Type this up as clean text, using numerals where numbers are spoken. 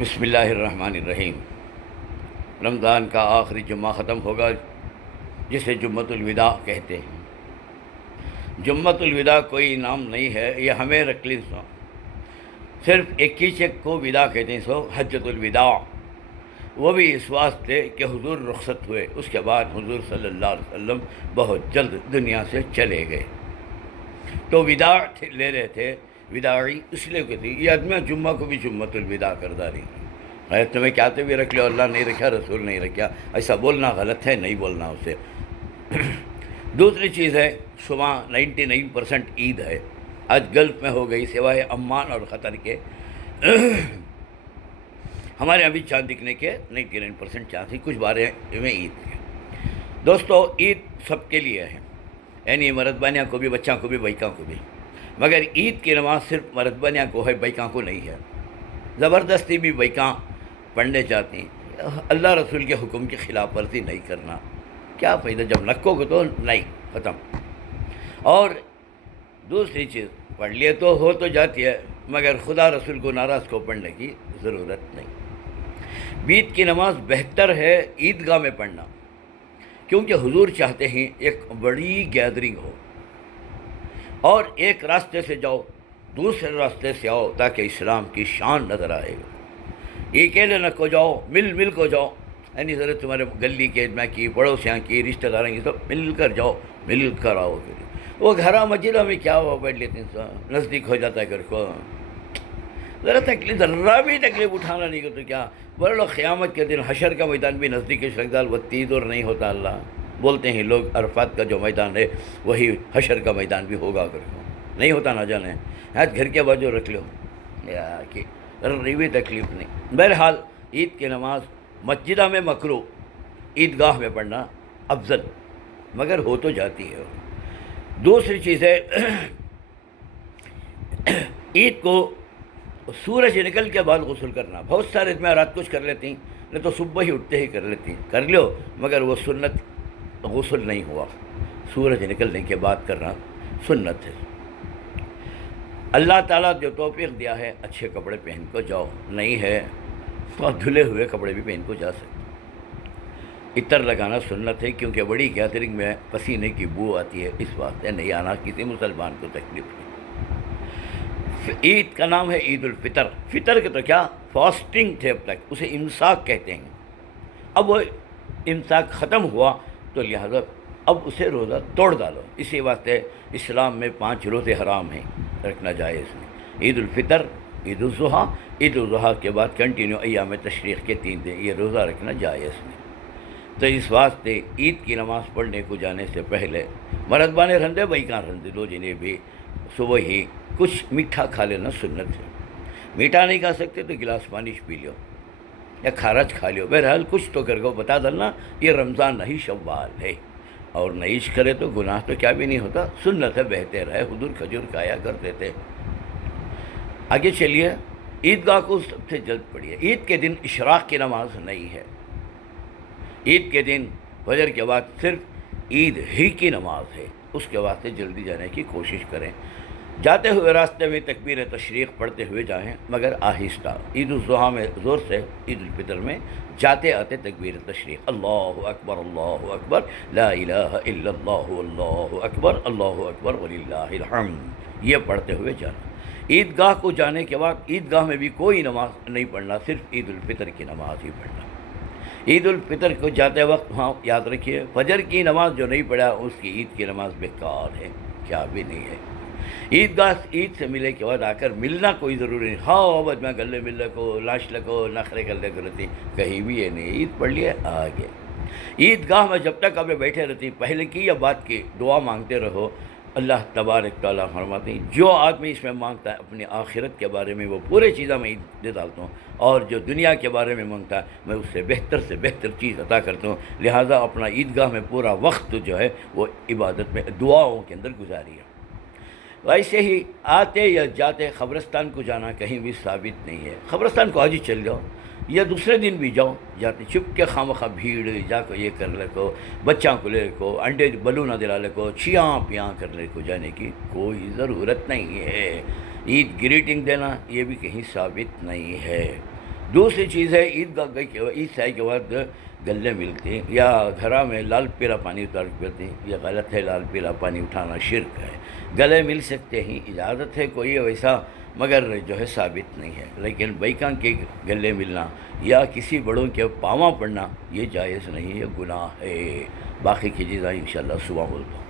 بسم اللہ الرحمن الرحیم۔ رمضان کا آخری جمعہ ختم ہوگا جسے جمعۃ الوداع کہتے ہیں۔ جمعۃ الوداع کوئی نام نہیں ہے، یہ ہمیں رکھ لی سو صرف 21 کو ودا کہتے ہیں، سو حجۃ الوداع، وہ بھی اس واسطے کہ حضور رخصت ہوئے، اس کے بعد حضور صلی اللہ علیہ وسلم بہت جلد دنیا سے چلے گئے، تو وداع لے رہے تھے، وداعی اس لیے کہ تھی یہ آدمی جمعہ کو بھی جمعۃ الوداع کر داری ہے، تمہیں کیا تو بھی رکھ لو، اللہ نہیں رکھا، رسول نہیں رکھا، ایسا بولنا غلط ہے، نہیں بولنا اسے۔ دوسری چیز ہے، شمع 99% عید ہے، آج گلف میں ہو گئی سوائے عمان اور قطر کے، ہمارے یہاں بھی چاند دکھنے کے 99% چانس ہی، کچھ بارے میں عید کے۔ دوستو، عید سب کے لیے ہے، یعنی مرد بانیاں کو بھی، بچوں کو بھی، بیکاں کو بھی، مگر عید کی نماز صرف مرد بانیاں کو ہے، بیکاں کو نہیں ہے۔ زبردستی بھی بیکاں پڑھنے جاتی ہیں، اللہ رسول کے حکم کی خلاف ورزی نہیں کرنا، کیا فائدہ جب نکو کو تو نہیں، ختم۔ اور دوسری چیز، پڑھ لیے تو ہو تو جاتی ہے، مگر خدا رسول کو ناراض کو پڑھنے کی ضرورت نہیں۔ بیت کی نماز بہتر ہے عیدگاہ میں پڑھنا، کیونکہ حضور چاہتے ہیں ایک بڑی گیدرنگ ہو، اور ایک راستے سے جاؤ، دوسرے راستے سے آؤ، تاکہ اسلام کی شان نظر آئے گا۔ یہ اکیلے نہ کو جاؤ، مل کو جاؤ، یعنی ضرورت تمہارے گلی کے میں کی، پڑوسیاں کی، رشتہ داروں کی، سب مل کر جاؤ، مل کر آؤ۔ وہ گھرا مسجدوں میں کیا ہوا بیٹھ لیتے ہیں، نزدیک ہو جاتا ہے گھر کو، ذرا تکلیف، ذرا بھی تکلیف اٹھانا نہیں تو کیا، بولے لوگ قیامت کے دن حشر کا میدان بھی نزدیک شرکدال وتی دور نہیں ہوتا، اللہ بولتے ہیں لوگ عرفات کا جو میدان ہے وہی حشر کا میدان بھی ہوگا، گھر کو نہیں ہوتا نہ جانے، آج گھر کے بازو رکھ لو کہ بھی تکلیف نہیں۔ بہرحال عید کی نماز مسجدہ میں مکروہ، عیدگاہ میں پڑھنا افضل، مگر ہو تو جاتی ہے۔ دوسری چیز ہے، عید کو سورج نکل کے بعد غسل کرنا، بہت سارے میں رات کچھ کر لیتی ہیں، نہیں تو صبح ہی اٹھتے ہی کر لیتی ہیں، کر لو، مگر وہ سنت غسل نہیں ہوا، سورج نکلنے کے بعد کرنا سنت ہے۔ اللہ تعالیٰ جو توفیق دیا ہے، اچھے کپڑے پہن کو جاؤ، نہیں ہے تو دھلے ہوئے کپڑے بھی پہن کو جا سکتے۔ عطر لگانا سنت ہے، کیونکہ بڑی گیدرنگ میں پسینے کی بو آتی ہے، اس واسطے نہیں آنا کسی مسلمان کو تکلیف نہیں۔ عید کا نام ہے عید الفطر، فطر کے تو کیا فاسٹنگ تھے اب تک، اسے امساک کہتے ہیں، اب وہ امساک ختم ہوا تو لہذا اب اسے روزہ توڑ ڈالو، اسی واسطے اسلام میں 5 روزے حرام ہیں، رکھنا جائز نہیں۔ عید الفطر، عید الاضحیٰ، عید الاضحیٰ کے بعد کنٹینیو ایام تشریق کے 3 دن یہ روزہ رکھنا جائز نہیں۔ تو اس واسطے عید کی نماز پڑھنے کو جانے سے پہلے مرد بانے رہندے، بیکاں رہندے، دو جنے بھی صبح ہی کچھ میٹھا کھا لینا سنت ہے۔ میٹھا نہیں کھا سکتے تو گلاس پانی پی لو یا کھارج کھا لو، بہرحال کچھ تو کر کو بتا ڈالنا، یہ رمضان نہیں شوال ہے، اور نئیش کرے تو گناہ تو کیا بھی نہیں ہوتا، سنت ہے، بہتر ہے، حضور کھجور کھایا کرتے تھے۔ آگے چلیے، عیدگاہ کو سب سے جلد پڑھیے۔ عید کے دن اشراق کی نماز نہیں ہے، عید کے دن فجر کے بعد صرف عید ہی کی نماز ہے، اس کے واسطے جلدی جانے کی کوشش کریں، جاتے ہوئے راستے میں تکبیر تشریق پڑھتے ہوئے جائیں، مگر آہستہ۔ عید الاضحیٰ میں زور سے، عید الفطر میں جاتے آتے تکبیر تشریق، اللہ اکبر لا الہ الا اللہ، اللہ اکبر وللہ الحمد، یہ پڑھتے ہوئے جانا۔ عیدگاہ کو جانے کے بعد عیدگاہ میں بھی کوئی نماز نہیں پڑھنا، صرف عید الفطر کی نماز ہی پڑھنا۔ عید الفطر کو جاتے وقت ہاں یاد رکھیے، فجر کی نماز جو نہیں پڑھا اس کی عید کی نماز بیکار ہے، کیا بھی نہیں ہے۔ عیدگاہ عید سے ملے کے بعد آ کر ملنا کوئی ضروری نہیں، ہاں بس میں گلے مل کو لاش لگو نخرے کر لے کرتی، کہیں بھی یہ نہیں، عید پڑھ لیے آگے۔ عیدگاہ میں جب تک اب بیٹھے رہتی، پہلے کی یا بعد کی دعا مانگتے رہو، اللہ تبارک تعالیٰ فرماتے ہیں جو آدمی اس میں مانگتا ہے اپنی آخرت کے بارے میں، وہ پورے چیزیں میں دے ڈالتا ہوں، اور جو دنیا کے بارے میں مانگتا ہے میں اس سے بہتر چیز عطا کرتا ہوں، لہٰذا اپنا عیدگاہ میں پورا وقت جو ہے وہ عبادت میں، دعاؤں کے اندر گزاریے۔ ویسے ہی آتے یا جاتے قبرستان کو جانا کہیں بھی ثابت نہیں ہے، قبرستان کو آج ہی چل جاؤ یا دوسرے دن بھی جاؤ، جاتے چھپ کے خواہ بھیڑ جا کو یہ کر لے کو، بچوں کو لے کو، انڈے بلو نہ دلا لے کو، چھیاں پیاں کر لے کو جانے کی کوئی ضرورت نہیں ہے۔ عید گریٹنگ دینا یہ بھی کہیں ثابت نہیں ہے۔ دوسری چیز ہے عید سے کے بعد گلے ملتے ہیں یا گھرا میں لال پیلا پانی اتار کے پیتے ہیں، یہ غلط ہے، لال پیلا پانی اٹھانا شرک ہے۔ گلے مل سکتے ہیں، اجازت ہے کوئی ویسا، مگر جو ہے ثابت نہیں ہے، لیکن بیکاں کے گلے ملنا یا کسی بڑوں کے پاواں پڑنا یہ جائز نہیں ہے، گناہ ہے۔ باقی کی چیزیں انشاءاللہ صبح بولتا ہوں۔